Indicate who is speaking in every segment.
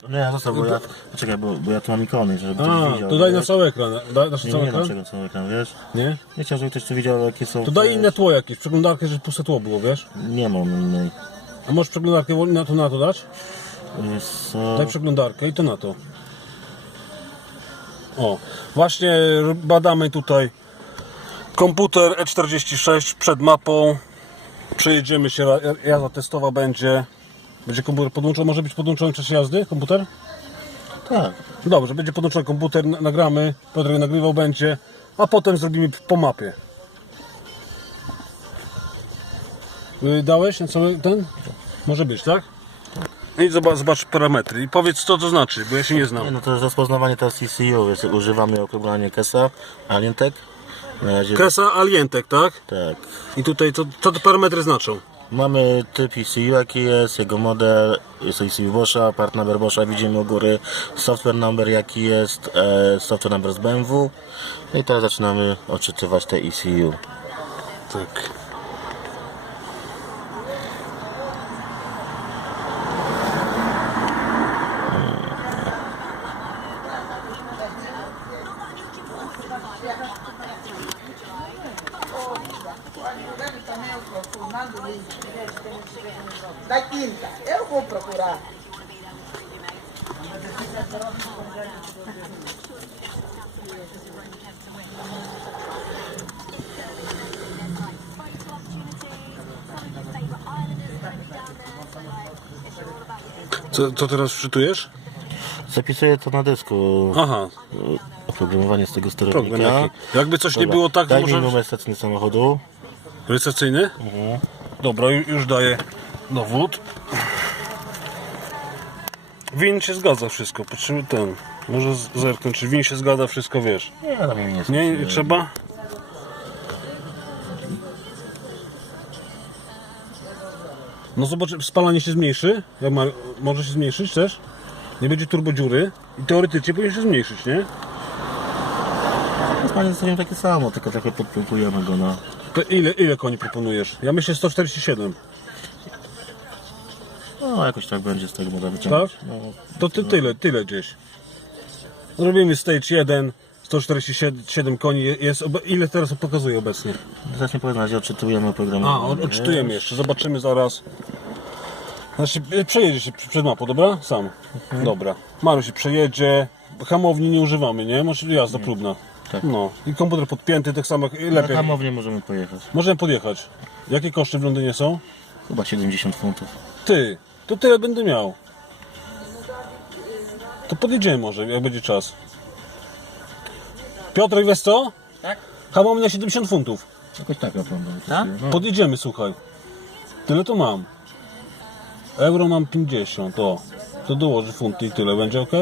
Speaker 1: Nie, zostaw, bo ja... Czekaj, bo ja tu mam ikony, żeby ktoś widział.
Speaker 2: To daj na cały ekran. Daj na
Speaker 1: Nie,
Speaker 2: cały
Speaker 1: nie na
Speaker 2: ekran?
Speaker 1: cały ekran, wiesz?
Speaker 2: Nie?
Speaker 1: Nie chciałem, żeby ktoś tu widział, jakie są...
Speaker 2: To daj inne tło jakieś, przeglądarkę, żeby puste tło było, wiesz?
Speaker 1: Nie mam innej.
Speaker 2: A możesz przeglądarkę na to dać?
Speaker 1: Jest...
Speaker 2: Daj przeglądarkę i to na to. O, właśnie badamy tutaj komputer E46 przed mapą. Przejedziemy się, jazda testowa będzie. Będzie komputer podłączony, może być podłączony w czasie jazdy komputer?
Speaker 1: Tak.
Speaker 2: Dobrze, będzie podłączony komputer, nagramy, Piotr nagrywał będzie, a potem zrobimy po mapie. Dałeś na cały ten? Może być, tak? I zobacz parametry i powiedz co to znaczy, bo ja się nie znam.
Speaker 1: Nie, no to jest rozpoznawanie teraz ECU, więc używamy okrąglanie Kesa, Alientek. Na razie...
Speaker 2: Kesa Alientek, tak?
Speaker 1: Tak.
Speaker 2: I tutaj co te parametry znaczą?
Speaker 1: Mamy typ ECU jaki jest, jego model, jest ECU Boscha, part number Boscha widzimy u góry, software number jaki jest, software number z BMW. I teraz zaczynamy odczytywać te ECU.
Speaker 2: Tak.
Speaker 3: Da quinta, eu vou procurar.
Speaker 2: Co teraz wczytujesz?
Speaker 1: Zapisuję to na dysku,
Speaker 2: Aha,
Speaker 1: oprogramowanie z tego
Speaker 2: program
Speaker 1: sterownika.
Speaker 2: jaki. Jakby coś nie
Speaker 1: Dobra,
Speaker 2: było tak, to
Speaker 1: daj mi
Speaker 2: może...
Speaker 1: numer stacyjny samochodu.
Speaker 2: Rejestracyjny? Dobra, już daję dowód. WIN się zgadza wszystko, potrzeby ten. Może zerknąć, czy WIN się zgadza, wszystko wiesz.
Speaker 1: Nie, na mnie nie
Speaker 2: Nie trzeba? No zobacz, spalanie się zmniejszy. Jak może się zmniejszyć też? Nie będzie turbodziury i teoretycznie powinien się zmniejszyć, nie?
Speaker 1: Spanie zostawiam takie samo, tylko trochę podpompujemy go na...
Speaker 2: To ile koni proponujesz? Ja myślę 147.
Speaker 1: No jakoś tak będzie z tego można wyciągnąć.
Speaker 2: Tak?
Speaker 1: No,
Speaker 2: To tyle gdzieś. Robimy stage 1, 147 koni. Ile teraz pokazuje obecnie?
Speaker 1: zacznę powiedzieć, na razie odczytujemy oprogramowanie.
Speaker 2: Odczytujemy jeszcze, zobaczymy zaraz. Znaczy, przejedzie się przed mapą, dobra? Sam. Dobra. Maru się przejedzie. Hamowni nie używamy, nie? Może jazda próbna.
Speaker 1: Tak.
Speaker 2: No. I komputer podpięty, tak samo,
Speaker 1: Na
Speaker 2: lepiej.
Speaker 1: hamownię możemy pojechać.
Speaker 2: Możemy podjechać. Jakie koszty w Londynie są?
Speaker 1: Chyba 70 funtów.
Speaker 2: Ty, to tyle będę miał. To podjedziemy może, jak będzie czas. Piotrek, wiesz co?
Speaker 4: Tak?
Speaker 2: Hamownia 70 funtów.
Speaker 1: Jakoś tak naprawdę.
Speaker 4: Tak?
Speaker 1: No.
Speaker 2: Podjedziemy, słuchaj. Tyle to mam. Euro mam 50, o. To dołoży funty i tyle, będzie ok?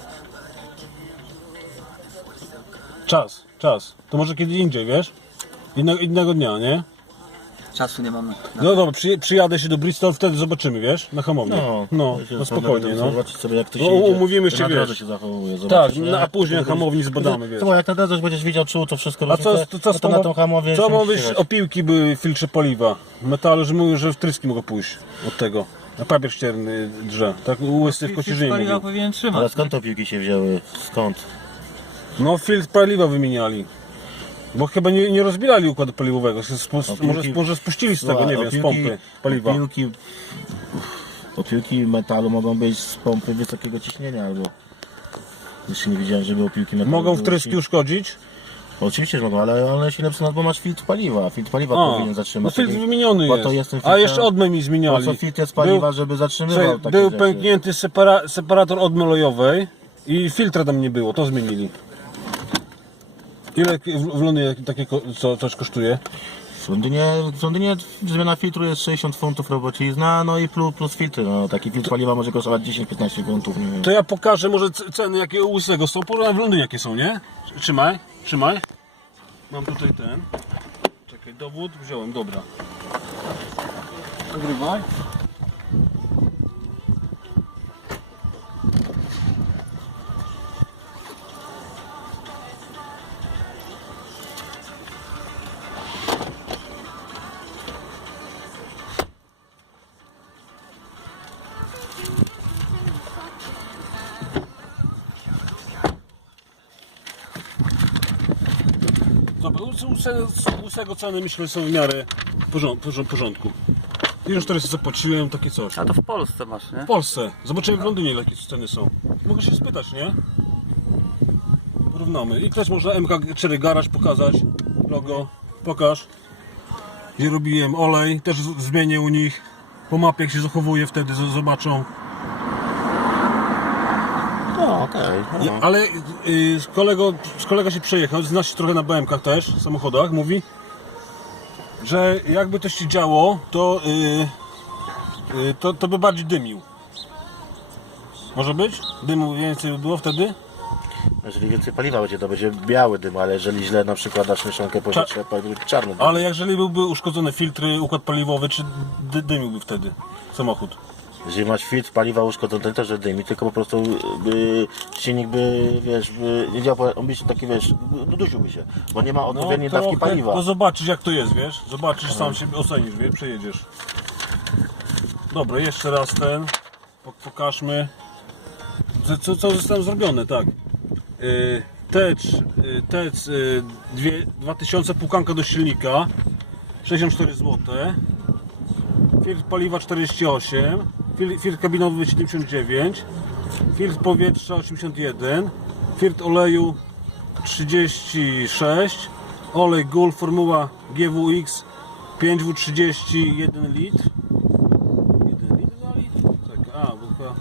Speaker 2: Czas. To może kiedy indziej, wiesz? Innego dnia, nie?
Speaker 4: Czasu nie mamy.
Speaker 2: No dobra, przyjadę się do Bristol, wtedy zobaczymy, wiesz? Na hamownię. No
Speaker 1: to się
Speaker 2: spokojnie, no.
Speaker 1: Zobaczyć sobie jak to się
Speaker 2: No,
Speaker 1: idzie.
Speaker 2: umówimy się,
Speaker 1: Na drodze
Speaker 2: wiesz.
Speaker 1: się zachowuje.
Speaker 2: Tak,
Speaker 1: zobaczysz,
Speaker 2: no, a później na hamowni zbadamy, wiesz.
Speaker 1: To jak na drodze będziesz widział czuł to wszystko
Speaker 2: A co
Speaker 1: no to na tą hamownię
Speaker 2: co
Speaker 1: się
Speaker 2: mówisz,
Speaker 1: ścigać.
Speaker 2: opiłki były w filtrze paliwa, metalu, że mówił, że wtryski mogą pójść od tego. A papier ścierny drze, tak Łysy w Kocierzynie
Speaker 4: Paliwa
Speaker 2: mówił.
Speaker 4: powinien trzymać.
Speaker 1: Ale skąd te piłki się wzięły? Skąd?
Speaker 2: No filtr paliwa wymieniali. Bo chyba nie rozbierali układu paliwowego, może spuścili z tego, nie wiem, z pompy paliwa.
Speaker 1: Opiłki metalu mogą być z pompy wysokiego ciśnienia albo... Jeszcze nie widziałem, żeby opiłki metalu
Speaker 2: Mogą
Speaker 1: były
Speaker 2: wtryski uszkodzić?
Speaker 1: Oczywiście, że mogą, ale one się lepszą, bo masz filtr paliwa. Filtr paliwa powinien
Speaker 2: No
Speaker 1: zatrzymać.
Speaker 2: filtr wymieniony
Speaker 1: Po to
Speaker 2: jest.
Speaker 1: tym
Speaker 2: A
Speaker 1: filtrem-
Speaker 2: jeszcze odmę mi
Speaker 1: Po
Speaker 2: zmieniali.
Speaker 1: co filtr jest paliwa, żeby zatrzymywał takie
Speaker 2: Był
Speaker 1: rzeczy.
Speaker 2: pęknięty separator odmy olejowej i filtra tam nie było, to zmienili. Ile w Londynie takie coś kosztuje?
Speaker 1: W Londynie zmiana filtru jest 60 funtów robocizna, no i plus filtry. No, taki filtr paliwa może kosztować 10-15 funtów. Nie wiem.
Speaker 2: To ja pokażę może ceny jakie u Łysego są, porównam w Londynie jakie są, nie? Trzymaj. Mam tutaj ten. Czekaj, dowód wziąłem, dobra. Nagrywaj. Zobacz, łysego ceny myślę są w miarę w porządku. 1400 zapłaciłem, takie coś.
Speaker 4: A to w Polsce masz, nie?
Speaker 2: W Polsce. Zobaczymy w Londynie jakie ceny są. Mogę się spytać, nie? Porównamy. I też można MK4 Garage pokazać. Logo. Pokaż. Gdzie robiłem olej. Też zmienię u nich. Po mapie jak się zachowuje wtedy zobaczą.
Speaker 1: No, okej. No.
Speaker 2: Ale kolega się przejechał, znasz się trochę na BM-kach też, samochodach, mówi, że jakby to się działo, to by bardziej dymił. Może być? Dymu więcej by było wtedy?
Speaker 1: Jeżeli więcej paliwa będzie, to będzie biały dym, ale jeżeli źle na przykład dasz mieszankę powietrza, będzie czarny dym.
Speaker 2: Ale jeżeli byłby uszkodzone filtry, układ paliwowy, czy dymiłby wtedy samochód?
Speaker 1: Jeżeli masz filtr paliwa uszkodzony, to też że dymi, tylko po prostu silnik by, wiesz, nie działał, on by się taki, wiesz, dusiłby się, bo nie ma odpowiedniej dawki paliwa.
Speaker 2: To zobaczysz jak to jest, wiesz? Zobaczysz, sam się ocenisz, wiesz? Przejedziesz. Dobra, jeszcze raz ten. Pokażmy. Co zostało zrobione, tak. TEC 2000, płukanka do silnika 64 zł. Filtr paliwa 48, filtr kabinowy 79, filtr powietrza 81, filtr oleju 36, olej Gulf Formuła GWX 5W30 1 litr. 1 litr za litr? Tak, bo chyba...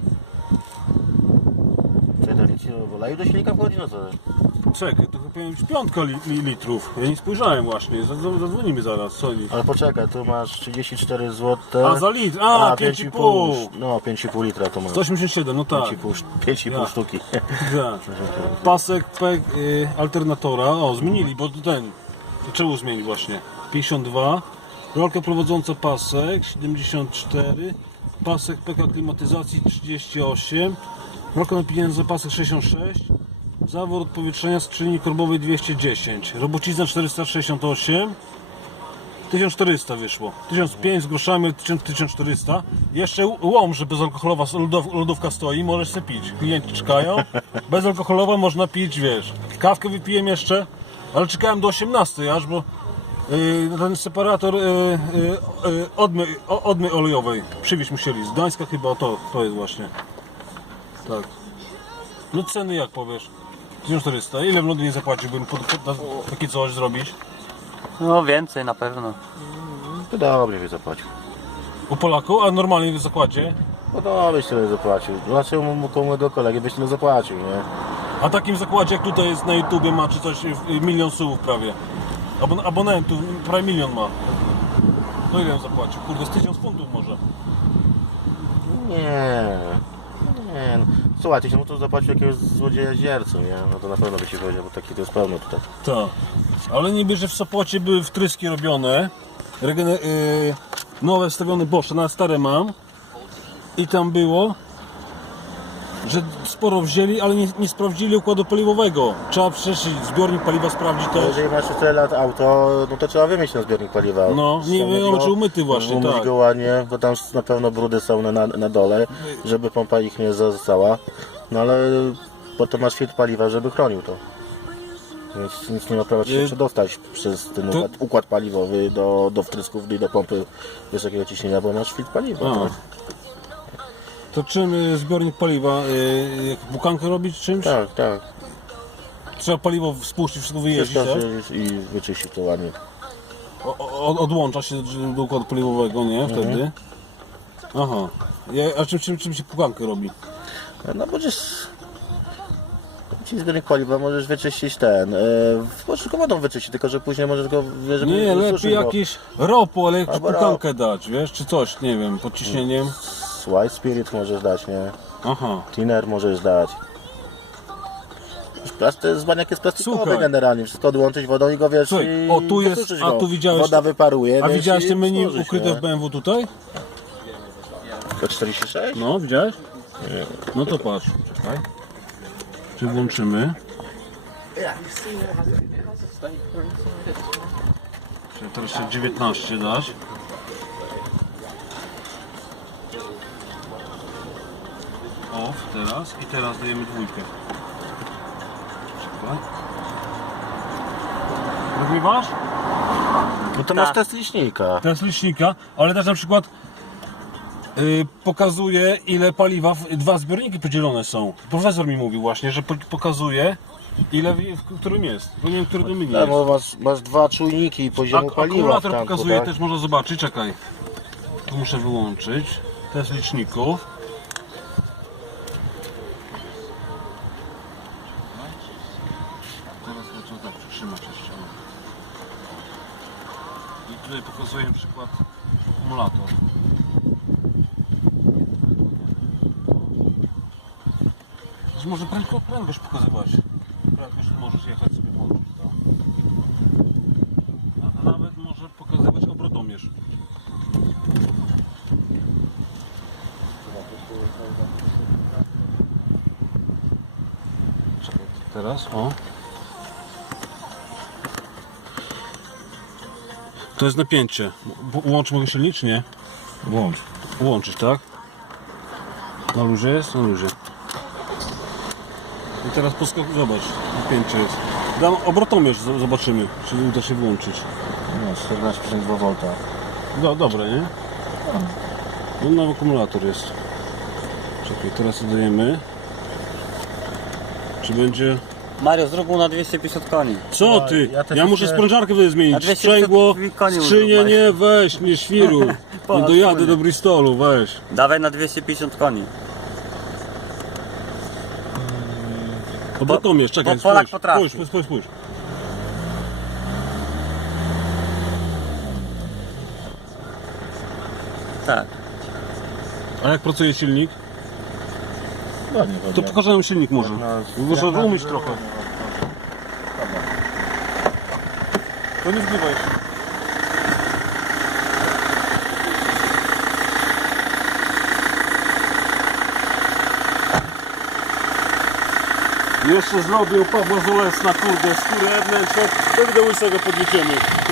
Speaker 1: Czy to liczy w oleju do silnika wchodzi, no co?
Speaker 2: Czekaj, to chyba powinien być 5 litrów. Ja nie spojrzałem właśnie, zadzwonimy zaraz, co litr.
Speaker 1: Ale poczekaj, tu masz 34 zł.
Speaker 2: A za litr, 5,5.
Speaker 1: No, 5,5 litra to masz.
Speaker 2: 187, no tak.
Speaker 1: 5,5
Speaker 2: Ja.
Speaker 1: sztuki.
Speaker 2: Tak. Pasek alternatora, zmienili, bo ten, czemu zmienić właśnie? 52, rolka prowadząca pasek 74, pasek PK klimatyzacji 38, rolka napinająca pasek 66, zawór odpowietrzenia skrzyni korbowej 210, robocizna 468, 1400 wyszło, 1500 z groszami, 1400. Jeszcze łom, że bezalkoholowa lodówka stoi, możesz sobie pić. Klienci czekają, bezalkoholowa można pić, wiesz. Kawkę wypiłem jeszcze, ale czekałem do 18 aż, bo ten separator odmy olejowej przywieźć musieli. Z Gdańska chyba to jest właśnie. Tak. No ceny jak powiesz? 1400. Ile w Londynie zapłaciłbym takie coś zrobić?
Speaker 4: No więcej na pewno.
Speaker 1: To dobrze by zapłacił.
Speaker 2: U Polaku, a normalnie w zakładzie?
Speaker 1: No to byś tyle zapłacił. Dlaczego komu mojego kolegi byś tyle zapłacił, nie?
Speaker 2: A takim zakładzie jak tutaj jest na YouTubie ma czy coś, milion subów prawie. Abonentów prawie milion ma. To ile on zapłacił? Kurde, z 1000 funtów może.
Speaker 1: Nie. No. Słuchaj, 1000 to zapłacił jakiegoś złodzieja ziercu, nie? No to na pewno by się powiedział, bo taki to jest pełno tutaj.
Speaker 2: Tak. Ale niby, że w Sopocie były wtryski robione. Nowe wstawione Bosze, na stare mam. I tam było, że sporo wzięli, ale nie sprawdzili układu paliwowego. Trzeba przecież zbiornik paliwa sprawdzić też.
Speaker 1: Jeżeli masz 4 lat auto, no to trzeba wymieć ten zbiornik paliwa.
Speaker 2: No, nie wiem, czy umyty właśnie,
Speaker 1: umyć
Speaker 2: tak.
Speaker 1: go ładnie, bo tam na pewno brudy są na dole, żeby pompa ich nie została. No ale potem masz filtr paliwa, żeby chronił to. Więc nic nie ma prawa się przedostać przez ten układ paliwowy do wtrysków i do pompy wysokiego ciśnienia, bo masz filtr paliwa. Tak?
Speaker 2: To czym zbiornik paliwa? Jak bukankę robić czymś?
Speaker 1: Tak, tak.
Speaker 2: Trzeba paliwo spuścić, wszystko wyjeździć,
Speaker 1: Wszystko
Speaker 2: tak?
Speaker 1: i wyczyścić to ładnie.
Speaker 2: Odłącza się do układu paliwowego, nie? Wtedy. Aha. A czym się bukankę robi?
Speaker 1: No bo ci zbiornik paliwa możesz wyczyścić tylko wodą wyczyścić, tylko że później możesz go, żeby
Speaker 2: Nie, lepiej
Speaker 1: wysuszyć, bo-
Speaker 2: jakiś ropu, ale jakąś
Speaker 1: Albo
Speaker 2: bukankę dać, wiesz, czy coś, nie wiem, pod ciśnieniem.
Speaker 1: White Spirit możesz dać, nie?
Speaker 2: Aha.
Speaker 1: Thinner możesz dać. Zbaniak jest plastikowy.
Speaker 2: Słuchaj.
Speaker 1: Generalnie, wszystko odłączyć wodą i go, wiesz,
Speaker 2: Słuchaj,
Speaker 1: i
Speaker 2: tu jest,
Speaker 1: wysuszyć
Speaker 2: a
Speaker 1: go.
Speaker 2: tu widziałeś,
Speaker 1: Woda wyparuje,
Speaker 2: a
Speaker 1: wiesz,
Speaker 2: widziałeś
Speaker 1: i
Speaker 2: te menu
Speaker 1: służyć,
Speaker 2: ukryte
Speaker 1: nie?
Speaker 2: w BMW tutaj?
Speaker 1: To 46?
Speaker 2: No, widziałeś? No to patrz, czekaj. Czy włączymy? Teraz się 19 dać. Off teraz i teraz dajemy dwójkę. Czekaj. Nagrywasz?
Speaker 1: No to masz
Speaker 4: Tak.
Speaker 1: test licznika.
Speaker 2: To jest licznika, ale też na przykład pokazuje ile paliwa, dwa zbiorniki podzielone są. Profesor mi mówił właśnie, że pokazuje ile w którym jest. Bo nie wiem, który dominik
Speaker 1: Tak,
Speaker 2: jest.
Speaker 1: bo masz dwa czujniki poziomu paliwa w
Speaker 2: Akumulator
Speaker 1: tanku,
Speaker 2: pokazuje,
Speaker 1: tak?
Speaker 2: też można zobaczyć, czekaj. Tu muszę wyłączyć. Test liczników. Teraz to trzeba tak przytrzymać jeszcze. I tutaj pokazuje na przykład akumulator. Też może prędkość pokazywać. Prędkość możesz jechać sobie włączyć to. A nawet może pokazywać obrotomierz. Czekaj, teraz, o. To jest napięcie. Łącz mogę silnik, czy nie?
Speaker 1: Włącz.
Speaker 2: Łączyć, tak? Na luzie jest? Na luzie. I teraz zobacz, napięcie jest. Dam obrotomierz, zobaczymy, czy uda się włączyć.
Speaker 1: No, 14,2 V.
Speaker 2: Dobre, nie? No, nowy akumulator jest. Czekaj, teraz dodajemy. Czy będzie...
Speaker 4: Mario, zrób mu na 250 koni.
Speaker 2: Co ty?
Speaker 1: ja też
Speaker 2: Ja muszę
Speaker 1: jeszcze-
Speaker 2: sprężarkę wtedy
Speaker 4: A
Speaker 2: zmienić.
Speaker 4: 200
Speaker 2: Sprzęgło,
Speaker 4: koni
Speaker 2: skrzynię
Speaker 4: użył,
Speaker 2: nie, weź, nie świruj. Nie
Speaker 4: Ponad
Speaker 2: dojadę
Speaker 4: skrzynię.
Speaker 2: do Bristolu, weź.
Speaker 4: Dawaj na 250 koni.
Speaker 2: Obrotomierz, czekaj,
Speaker 4: bo Polak
Speaker 2: spójrz,
Speaker 4: potrafi.
Speaker 2: spójrz.
Speaker 4: Tak.
Speaker 2: A jak pracuje silnik?
Speaker 1: Ładnie
Speaker 2: To pokażę nam silnik może. Muszę umyć trochę. To nie zbywaj. Jeszcze zrobię u Pawła Zolesna, kurde, skórę wnętrzną, to do łysego podniesiemy.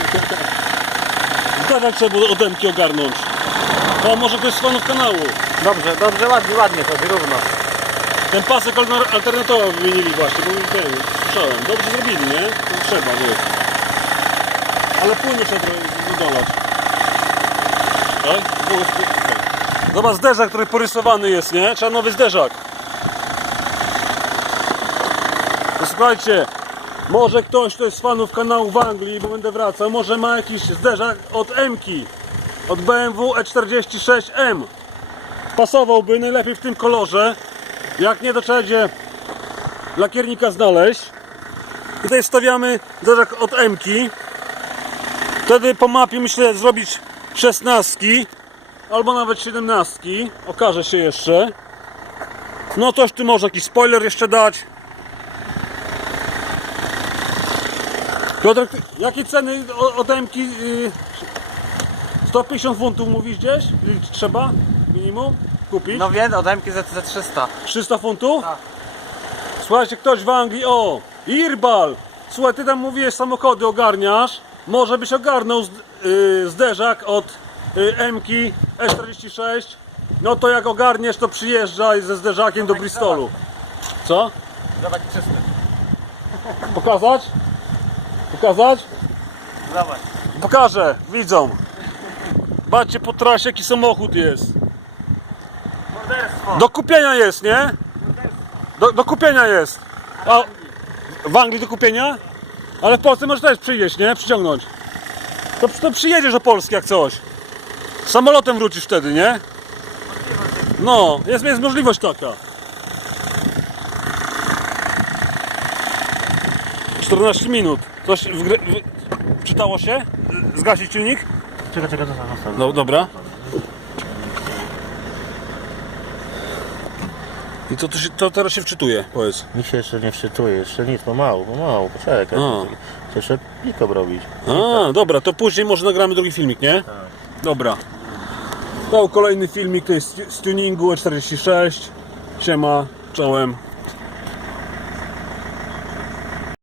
Speaker 2: Tak trzeba było odemki ogarnąć. A może to jest z fanów kanału.
Speaker 4: Dobrze, ładnie chodzi, równo.
Speaker 2: Ten pasek alternatowa wymienili właśnie, bo ten, słyszałem. Dobrze zrobili, nie? To trzeba, nie? Ale płynu trzeba trochę dodać. Tak? Zobacz zderzak, który porysowany jest, nie? Trzeba nowy zderzak. To słuchajcie, może ktoś, kto jest z fanów kanału w Anglii, bo będę wracał, może ma jakiś zderzak od M-ki, od BMW E46M. Pasowałby najlepiej w tym kolorze. Jak nie, to trzeba będzie lakiernika znaleźć. Tutaj wstawiamy zderzak od M-ki. Wtedy po mapie myślę zrobić 16 albo nawet 17. Okaże się jeszcze. No coś tu może jakiś spoiler jeszcze dać. Piotrek, jakie ceny od M-ki? 150 funtów mówisz gdzieś? Ile trzeba minimum kupić?
Speaker 4: No wiem, odemki za 300.
Speaker 2: 300 funtów?
Speaker 4: Tak.
Speaker 2: Słuchajcie, ktoś w Anglii, o, Irbal, słuchaj, ty tam mówiłeś, samochody ogarniasz, może byś ogarnął zderzak od M-ki E46, no to jak ogarniesz, to przyjeżdżaj ze zderzakiem do Bristolu. Co?
Speaker 4: Zobacz, czysty.
Speaker 2: Pokazać? Pokazać?
Speaker 4: Zobacz.
Speaker 2: Pokażę, widzą. Patrzcie po trasie, jaki samochód jest.
Speaker 4: Morderstwo.
Speaker 2: Do kupienia jest, nie? Do kupienia jest. A w Anglii do kupienia? Ale w Polsce możesz też przyjeść, nie? Przyciągnąć. To przyjedziesz do Polski jak coś. Samolotem wrócisz wtedy, nie? No, jest możliwość taka. 14 minut. Coś wczytało się? Zgasić silnik?
Speaker 1: Czekaj, to zostaw.
Speaker 2: No dobra. I to teraz się wczytuje, powiedz.
Speaker 1: Mi się jeszcze nie wczytuje, jeszcze nic, pomału, poczekaj.
Speaker 2: A.
Speaker 1: To jeszcze plik obrobić.
Speaker 2: A, dobra, to później może nagramy drugi filmik, nie?
Speaker 1: Tak.
Speaker 2: Dobra. To kolejny filmik, to jest z tuningu E46. Siema, czołem.